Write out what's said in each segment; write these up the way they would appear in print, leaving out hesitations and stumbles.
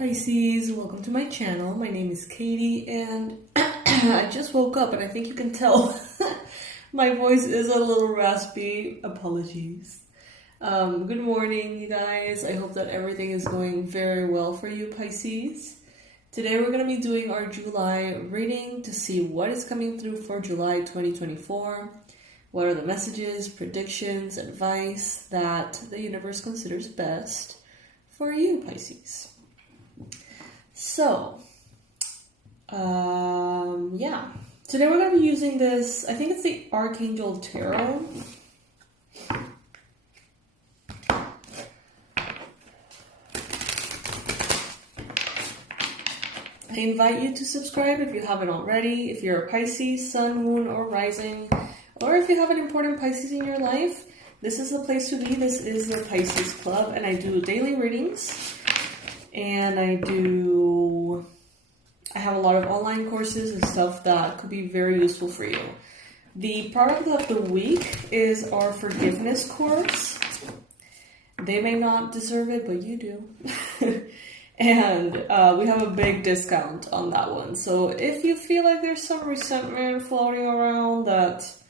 Pisces, welcome to my channel. My name is Katie and I just woke up and I think you can tell my voice is a little raspy. Apologies. Good morning, you guys. I hope that everything is going very well for you, Pisces. Today we're going to be doing our July reading to see what is coming through for July 2024. What are the messages, predictions, advice that the universe considers best for you, Pisces? So, today we're going to be using this, I think it's the Archangel Tarot. I invite you to subscribe if you haven't already, if you're a Pisces, Sun, Moon, or Rising, or if you have an important Pisces in your life, this is the place to be. This is the Pisces Club, and I do daily readings. And I have a lot of online courses and stuff that could be very useful for you. The product of the week is our forgiveness course. They may not deserve it, but you do. And we have a big discount on that one. So if you feel like there's some resentment floating around that's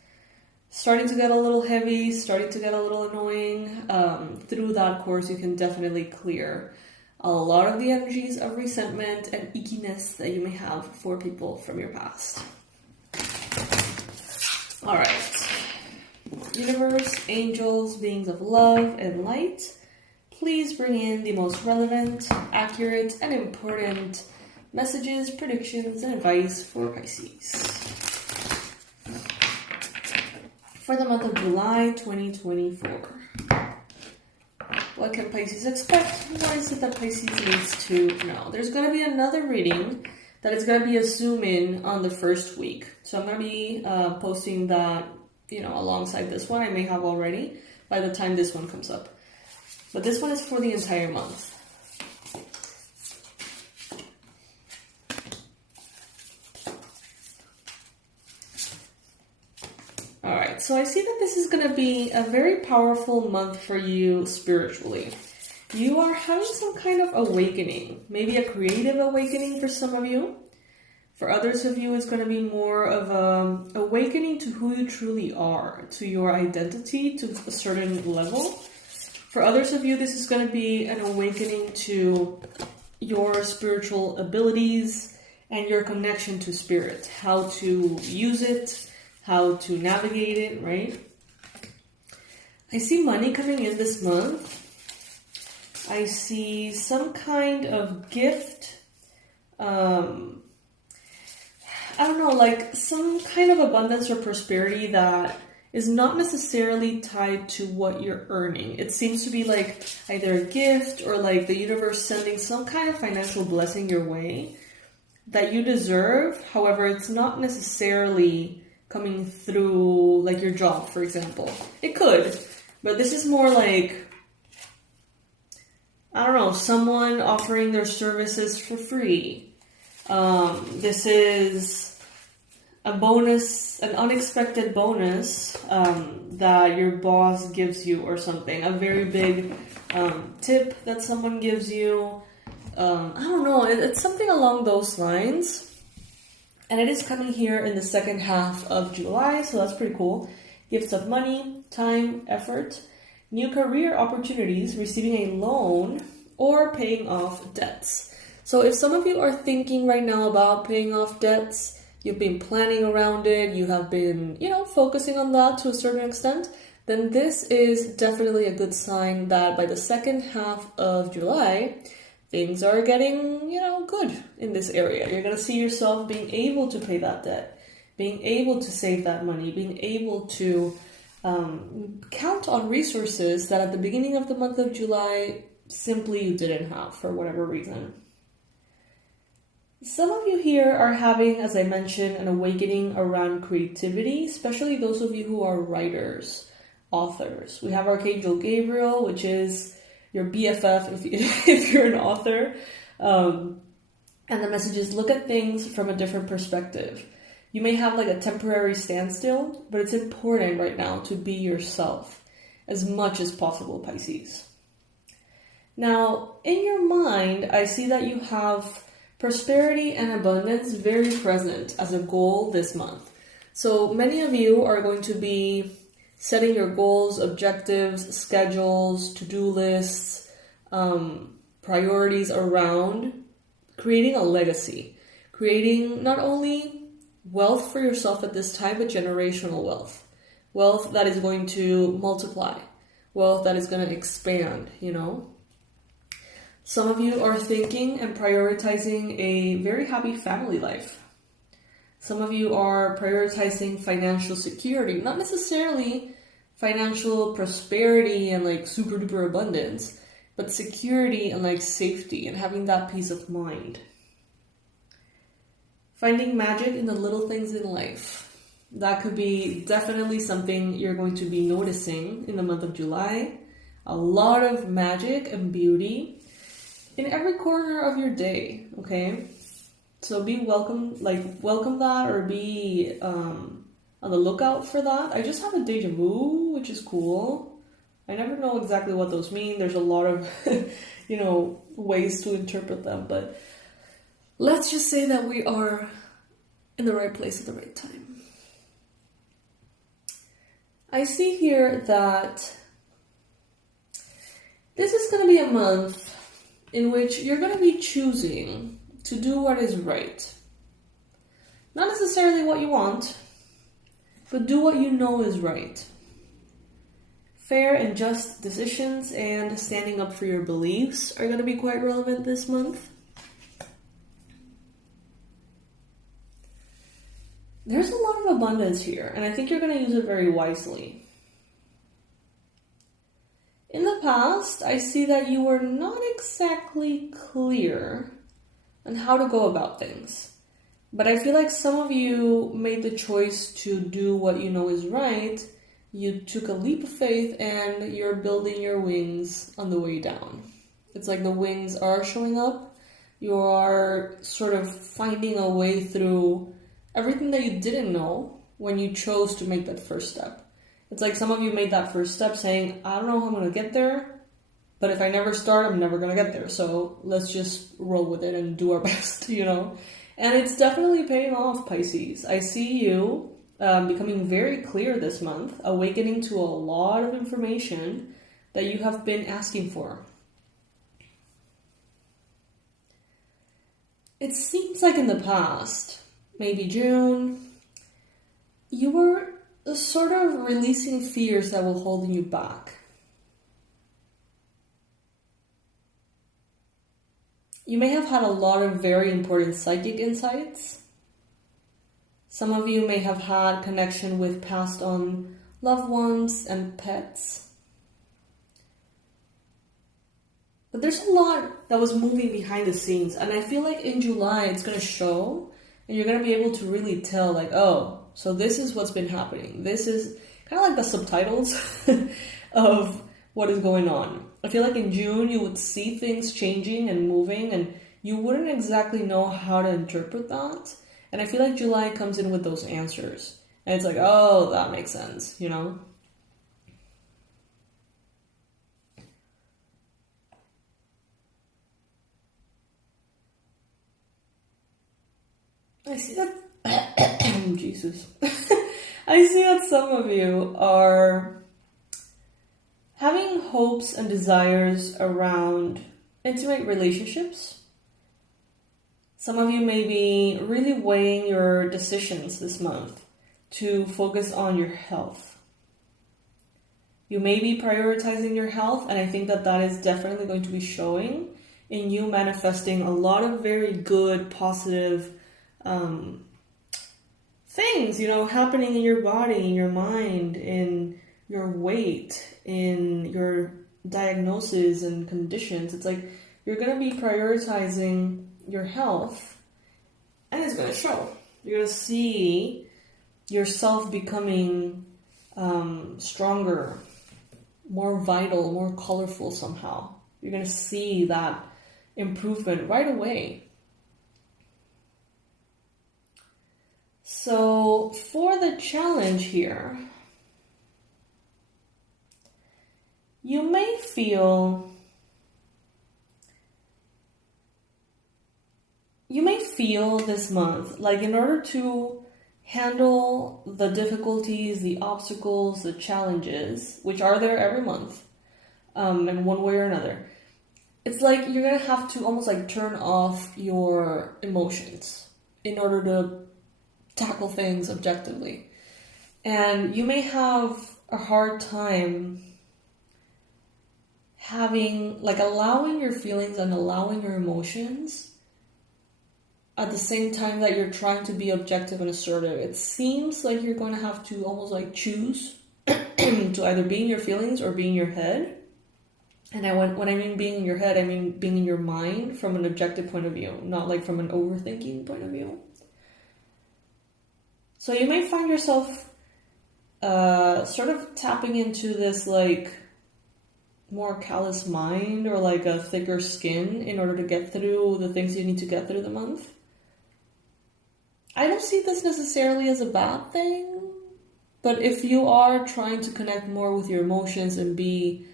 starting to get a little heavy, starting to get a little annoying, through that course you can definitely clear a lot of the energies of resentment and ickiness that you may have for people from your past. Alright. Universe, angels, beings of love and light, please bring in the most relevant, accurate, and important messages, predictions, and advice for Pisces for the month of July 2024. What can Pisces expect? What is it that Pisces needs to know? There's going to be another reading that is going to be a zoom in on the first week. So I'm going to be posting that, alongside this one. I may have already by the time this one comes up. But this one is for the entire month. Alright, so I see that this is going to be a very powerful month for you spiritually. You are having some kind of awakening, maybe a creative awakening for some of you. For others of you, it's going to be more of an awakening to who you truly are, to your identity, to a certain level. For others of you, this is going to be an awakening to your spiritual abilities and your connection to spirit, how to use it, how to navigate it, right? I see money coming in this month. I see some kind of gift. Like some kind of abundance or prosperity that is not necessarily tied to what you're earning. It seems to be like either a gift or like the universe sending some kind of financial blessing your way that you deserve. However, it's not necessarily coming through like your job, for example. It could, but this is more like, someone offering their services for free. This is a bonus, an unexpected bonus that your boss gives you or something. A very big tip that someone gives you. It's something along those lines. And it is coming here in the second half of July, so that's pretty cool. Gifts of money, time, effort, new career opportunities, receiving a loan, or paying off debts. So if some of you are thinking right now about paying off debts, you've been planning around it, you have been, focusing on that to a certain extent, then this is definitely a good sign that by the second half of July, things are getting, good in this area. You're going to see yourself being able to pay that debt, being able to save that money, being able to count on resources that at the beginning of the month of July, simply you didn't have for whatever reason. Some of you here are having, as I mentioned, an awakening around creativity, especially those of you who are writers, authors. We have Archangel Gabriel, which is your BFF if you're an author. And the message is, look at things from a different perspective. You may have like a temporary standstill, but it's important right now to be yourself as much as possible, Pisces. Now, in your mind, I see that you have prosperity and abundance very present as a goal this month. So many of you are going to be setting your goals, objectives, schedules, to-do lists, priorities around creating a legacy, creating not only wealth for yourself at this time, but generational wealth. Wealth that is going to multiply, wealth that is going to expand, you know. Some of you are thinking and prioritizing a very happy family life. Some of you are prioritizing financial security, not necessarily financial prosperity and like super duper abundance, but security and like safety and having that peace of mind. Finding magic in the little things in life. That could be definitely something you're going to be noticing in the month of July. A lot of magic and beauty in every corner of your day, okay? So be welcome that, or be on the lookout for that. I just have a deja vu, which is cool. I never know exactly what those mean. There's a lot of, ways to interpret them, but let's just say that we are in the right place at the right time. I see here that this is going to be a month in which you're going to be choosing to do what is right. Not necessarily what you want, but do what you know is right. Fair and just decisions and standing up for your beliefs are going to be quite relevant this month. There's a lot of abundance here, and I think you're going to use it very wisely. In the past, I see that you were not exactly clear on how to go about things. But I feel like some of you made the choice to do what you know is right. You took a leap of faith and you're building your wings on the way down. It's like the wings are showing up. You are sort of finding a way through everything that you didn't know when you chose to make that first step. It's like some of you made that first step saying, I don't know how I'm going to get there, but if I never start, I'm never going to get there. So let's just roll with it and do our best, And it's definitely paying off, Pisces. I see you becoming very clear this month, awakening to a lot of information that you have been asking for. It seems like in the past, maybe June, you were sort of releasing fears that were holding you back. You may have had a lot of very important psychic insights. Some of you may have had connection with passed on loved ones and pets. But there's a lot that was moving behind the scenes, and I feel like in July it's going to show, and you're going to be able to really tell, like, oh, so this is what's been happening. This is kind of like the subtitles of what is going on. I feel like in June you would see things changing and moving, and you wouldn't exactly know how to interpret that. And I feel like July comes in with those answers. And it's like, oh, that makes sense, I see that. Jesus. I see that some of you are having hopes and desires around intimate relationships. Some of you may be really weighing your decisions this month to focus on your health. You may be prioritizing your health, and I think that that is definitely going to be showing in you manifesting a lot of very good, positive things, happening in your body, in your mind, in your weight, in your diagnoses and conditions. It's like you're going to be prioritizing your health, and it's going to show. You're going to see yourself becoming stronger, more vital, more colorful somehow. You're going to see that improvement right away. So for the challenge here, you may feel feel this month, like in order to handle the difficulties, the obstacles, the challenges, which are there every month, in one way or another, it's like you're gonna have to almost like turn off your emotions in order to tackle things objectively. And you may have a hard time allowing your feelings and allowing your emotions at the same time that you're trying to be objective and assertive. It seems like you're going to have to almost like choose to either be in your feelings or be in your head. And when I mean being in your head, I mean being in your mind from an objective point of view, not like from an overthinking point of view. So you may find yourself sort of tapping into this like more callous mind or like a thicker skin in order to get through the things you need to get through the month. I don't see this necessarily as a bad thing, but if you are trying to connect more with your emotions and be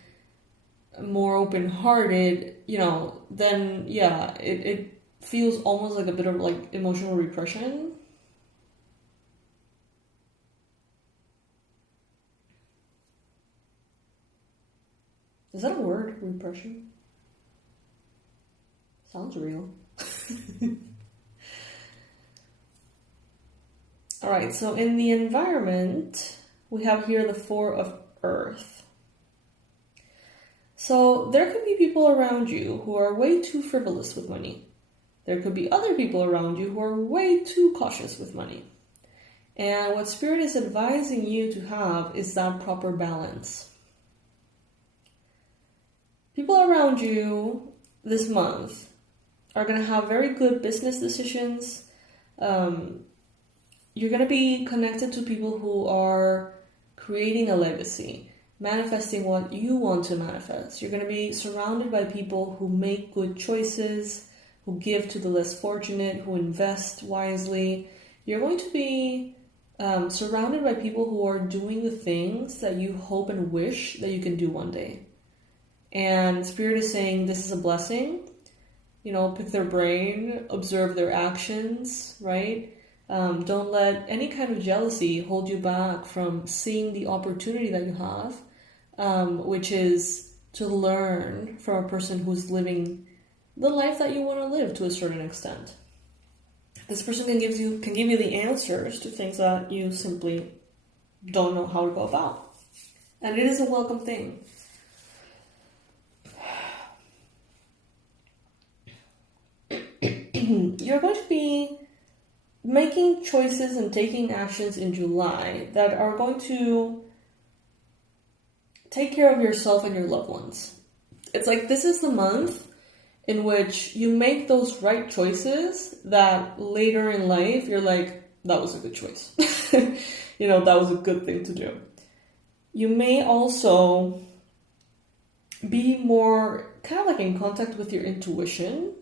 more open-hearted, then yeah, it feels almost like a bit of like emotional repression. Is that a word? Repression? Sounds real. Alright, so in the environment, we have here the Four of Earth. So there could be people around you who are way too frivolous with money. There could be other people around you who are way too cautious with money. And what Spirit is advising you to have is that proper balance. People around you this month are going to have very good business decisions. You're going to be connected to people who are creating a legacy, manifesting what you want to manifest. You're going to be surrounded by people who make good choices, who give to the less fortunate, who invest wisely. You're going to be surrounded by people who are doing the things that you hope and wish that you can do one day. And Spirit is saying this is a blessing. Pick their brain, observe their actions, right? Don't let any kind of jealousy hold you back from seeing the opportunity that you have, which is to learn from a person who's living the life that you want to live to a certain extent. This person can give you the answers to things that you simply don't know how to go about. And it is a welcome thing. You're going to be making choices and taking actions in July that are going to take care of yourself and your loved ones. It's like this is the month in which you make those right choices that later in life you're like, that was a good choice. That was a good thing to do. You may also be more kind of like in contact with your intuition,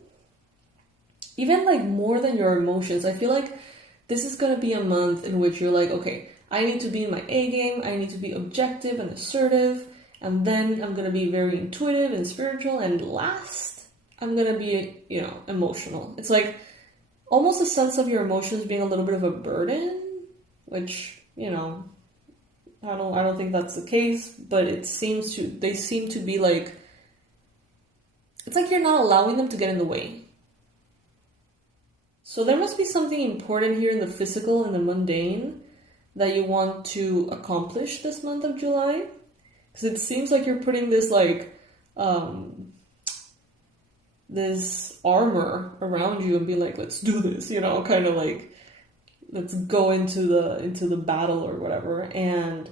even like more than your emotions. I feel like this is going to be a month in which you're like, okay, I need to be in my A game. I need to be objective and assertive. And then I'm going to be very intuitive and spiritual. And last, I'm going to be, emotional. It's like almost a sense of your emotions being a little bit of a burden, which, I don't think that's the case, but they seem to be like, it's like you're not allowing them to get in the way. So there must be something important here in the physical and the mundane that you want to accomplish this month of July. Because it seems like you're putting this like, this armor around you and be like, let's do this, kind of like, let's go into the battle or whatever. And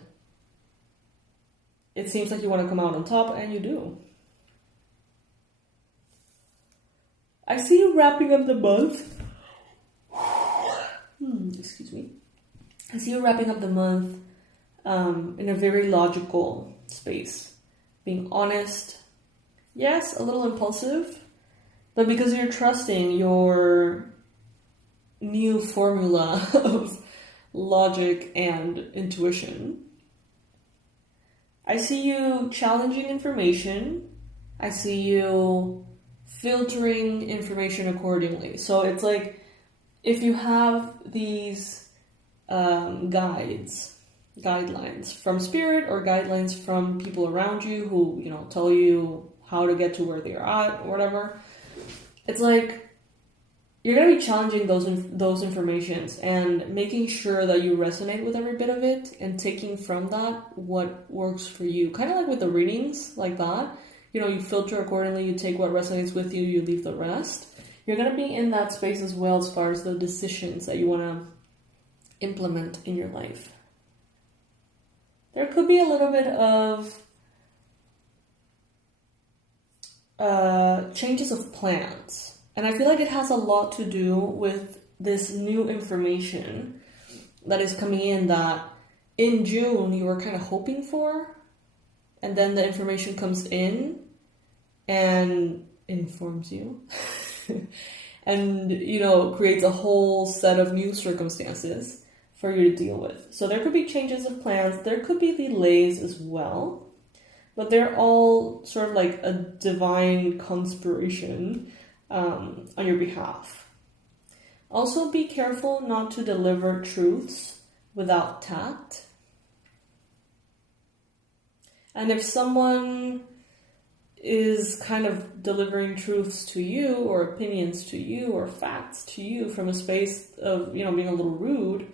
it seems like you want to come out on top, and you do. I see you wrapping up the month. Excuse me. I see you wrapping up the month in a very logical space. Being honest. Yes, a little impulsive. But because you're trusting your new formula of logic and intuition. I see you challenging information. I see you filtering information accordingly. So it's like if you have these guidelines from spirit or guidelines from people around you who, you know, tell you how to get to where they are at or whatever, it's like you're going to be challenging those informations and making sure that you resonate with every bit of it and taking from that what works for you. Kind of like with the readings, like that. You know, you filter accordingly, you take what resonates with you, you leave the rest. You're going to be in that space as well as far as the decisions that you want to implement in your life. There could be a little bit of changes of plans. And I feel like it has a lot to do with this new information that is coming in that in June you were kind of hoping for. And then the information comes in and informs you. And, you know, creates a whole set of new circumstances for you to deal with. So there could be changes of plans. There could be delays as well. But they're all sort of like a divine conspiration on your behalf. Also, be careful not to deliver truths without tact. And if someone is kind of delivering truths to you or opinions to you or facts to you from a space of, you know, being a little rude,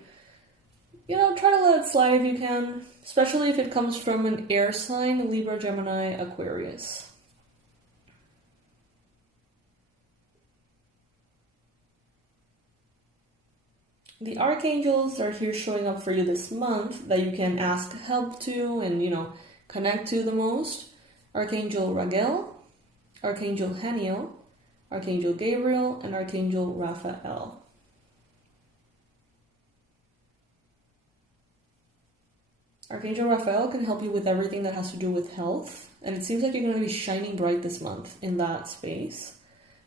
you know, try to let it slide if you can, especially if it comes from an air sign, Libra, Gemini, Aquarius. The archangels are here showing up for you this month that you can ask help to and, you know, connect to the most. Archangel Raguel, Archangel Haniel, Archangel Gabriel, and Archangel Raphael. Archangel Raphael can help you with everything that has to do with health, and it seems like you're going to be shining bright this month in that space.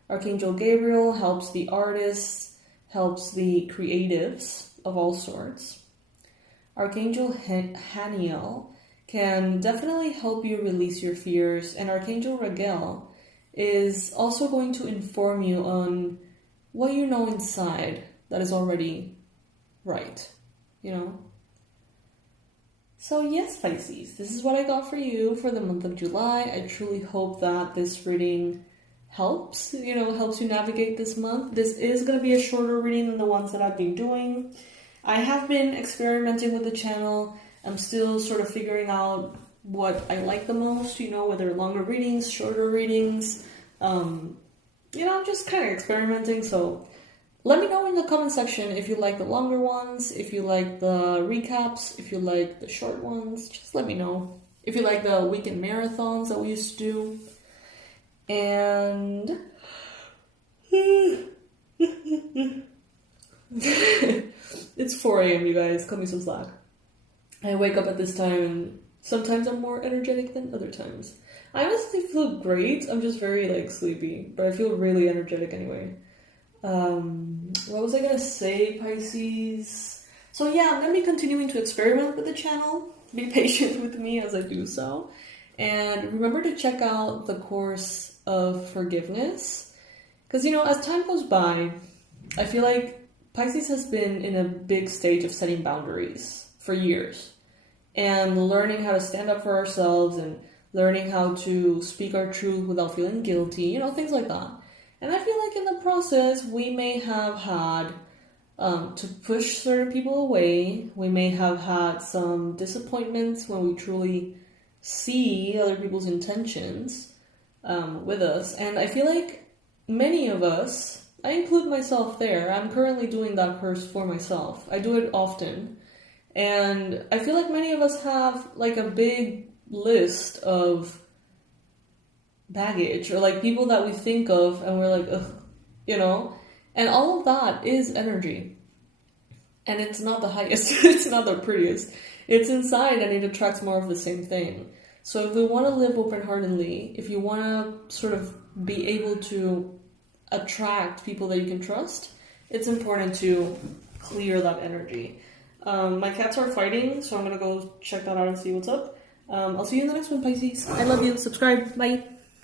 Archangel Gabriel helps the artists, helps the creatives of all sorts. Archangel Haniel can definitely help you release your fears, and Archangel Raguel is also going to inform you on what you know inside that is already right, you know? So yes, Pisces, this is what I got for you for the month of July. I truly hope that this reading helps you navigate this month. This is going to be a shorter reading than the ones that I've been doing. I have been experimenting with the channel. I'm still sort of figuring out what I like the most, you know, whether longer readings, shorter readings. I'm just kind of experimenting, so let me know in the comment section if you like the longer ones, if you like the recaps, if you like the short ones. Just let me know. If you like the weekend marathons that we used to do. And it's 4 a.m. you guys, cut me some slack. I wake up at this time and sometimes I'm more energetic than other times. I honestly feel great, I'm just very sleepy, but I feel really energetic anyway. What was I gonna say, Pisces? So yeah, I'm gonna be continuing to experiment with the channel. Be patient with me as I do so. And remember to check out the course of forgiveness. Because, as time goes by, I feel like Pisces has been in a big stage of setting boundaries for years. And learning how to stand up for ourselves and learning how to speak our truth without feeling guilty, things like that. And I feel like in the process, we may have had to push certain people away. We may have had some disappointments when we truly see other people's intentions with us. And I feel like many of us, I include myself there, I'm currently doing that course for myself. I do it often. And I feel like many of us have a big list of baggage or people that we think of and we're like, ugh, and all of that is energy. And it's not the highest, it's not the prettiest. It's inside and it attracts more of the same thing. So if we want to live open-heartedly, if you want to sort of be able to attract people that you can trust, it's important to clear that energy. My cats are fighting, so I'm going to go check that out and see what's up. I'll see you in the next one, Pisces. I love you. Subscribe. Bye.